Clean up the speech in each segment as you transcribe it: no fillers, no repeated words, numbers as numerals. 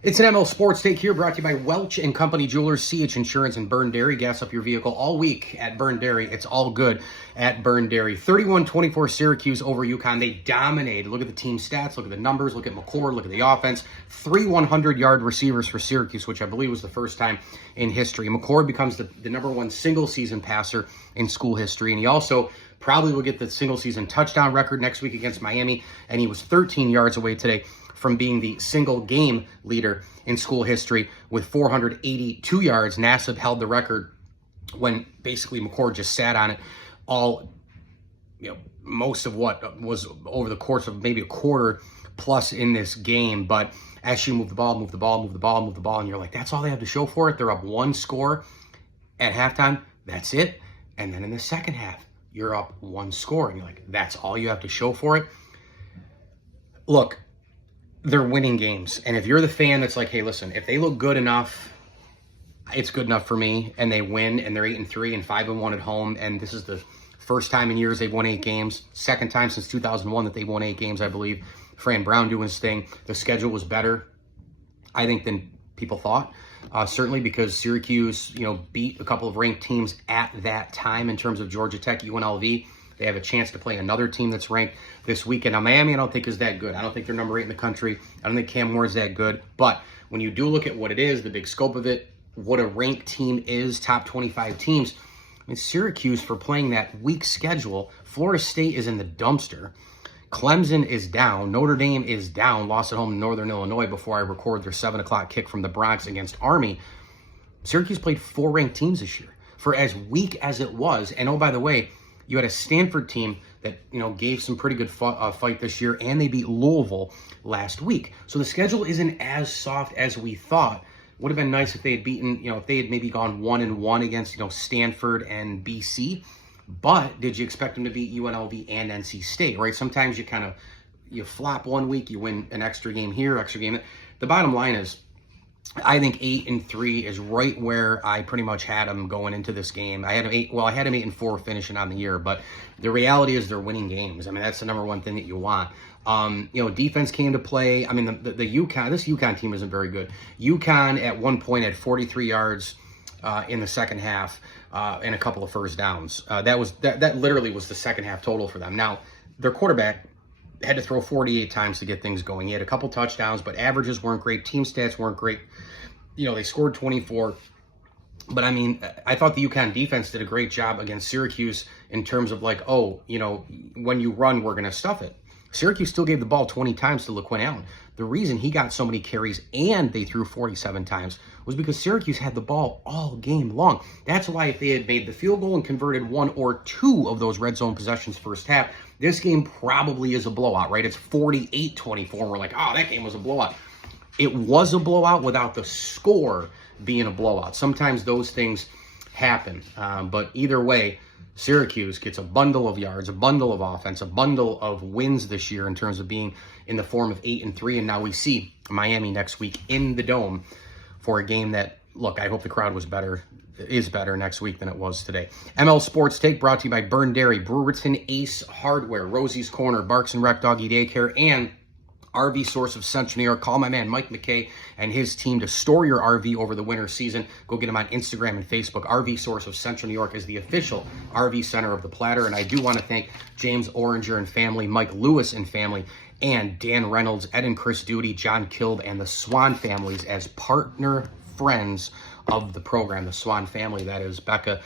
It's an ML Sports Take here, brought to you by Welch and Company Jewelers, CH Insurance, and Burn Dairy. Gas up your vehicle all week at Burn Dairy. It's all good at Burn Dairy. 31-24 Syracuse over UConn. They dominated. Look at the team stats. Look at the numbers. Look at McCord. Look at the offense. 3 100-yard receivers for Syracuse, which I believe was the first time in history. McCord becomes the #1 single-season passer in school history, and he also probably will get the single-season touchdown record next week against Miami, and he was 13 yards away today from being the single game leader in school history with 482 yards. Nassib held the record when basically McCord just sat on it all, most of what was over the course of maybe a quarter plus in this game. But as you move the ball, and you're like, that's all they have to show for it. They're up 1 score at halftime. That's it. And then in the second half, you're up 1 score, and you're like, that's all you have to show for it. Look, they're winning games. And if you're the fan that's like, hey, listen, if they look good enough, it's good enough for me, and they win, and they're 8-3 and 5-1 at home, and this is the first time in years they've won 8 games, second time since 2001 that they've won 8 games, I believe. Fran Brown doing his thing. The schedule was better, I think, than people thought. Certainly because Syracuse, beat a couple of ranked teams at that time in terms of Georgia Tech, UNLV. They have a chance to play another team that's ranked this weekend. Now, Miami, I don't think is that good. I don't think they're number 8 in the country. I don't think Cam Moore is that good. But when you do look at what it is, the big scope of it, what a ranked team is, top 25 teams, I mean, Syracuse, for playing that weak schedule, Florida State is in the dumpster. Clemson is down. Notre Dame is down. Lost at home to Northern Illinois before I record their 7 o'clock kick from the Bronx against Army. Syracuse played 4 ranked teams this year. For as weak as it was, and oh, by the way, you had a Stanford team that, gave some pretty good fight this year, and they beat Louisville last week. So the schedule isn't as soft as we thought. Would have been nice if they had beaten, if they had maybe gone 1-1 against, Stanford and BC. But did you expect them to beat UNLV and NC State, right? Sometimes you flop 1 week, you win an extra game here, extra game there. The bottom line is, I think 8-3 is right where I pretty much had them going into this game. I had them 8-4 finishing on the year, but the reality is they're winning games. I mean, that's the #1 thing that you want. Defense came to play. I mean, the UConn, this UConn team isn't very good. UConn at one point had 43 yards in the second half and a couple of first downs. That literally was the second half total for them. Now, their quarterback had to throw 48 times to get things going. He had a couple touchdowns, but averages weren't great. Team stats weren't great. They scored 24. But, I mean, I thought the UConn defense did a great job against Syracuse in terms of like, when you run, we're going to stuff it. Syracuse still gave the ball 20 times to LaQuinn Allen. The reason he got so many carries and they threw 47 times was because Syracuse had the ball all game long. That's why if they had made the field goal and converted 1 or 2 of those red zone possessions first half, this game probably is a blowout, right? It's 48-24, and we're like, oh, that game was a blowout. It was a blowout without the score being a blowout. Sometimes those things happen, but either way, Syracuse gets a bundle of yards, a bundle of offense, a bundle of wins this year in terms of being in the form of 8-3, and now we see Miami next week in the Dome for a game that, look, I hope the crowd is better next week than it was today. ML Sports Take brought to you by Burn Dairy, Brewerton Ace Hardware, Rosie's Corner, Barks and Rec Doggy Daycare, and RV Source of Central New York. Call my man Mike McKay and his team to store your RV over the winter season. Go get him on Instagram and Facebook. RV Source of Central New York is the official RV center of the Platter. And I do want to thank James Oranger and family, Mike Lewis and family, and Dan Reynolds, Ed and Chris Duty, John Kild, and the Swan families as partner friends of the program. The Swan family, that is Becca,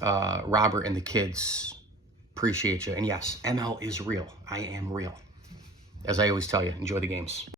Robert, and the kids. Appreciate you. And yes, ML is real. I am real. As I always tell you, enjoy the games.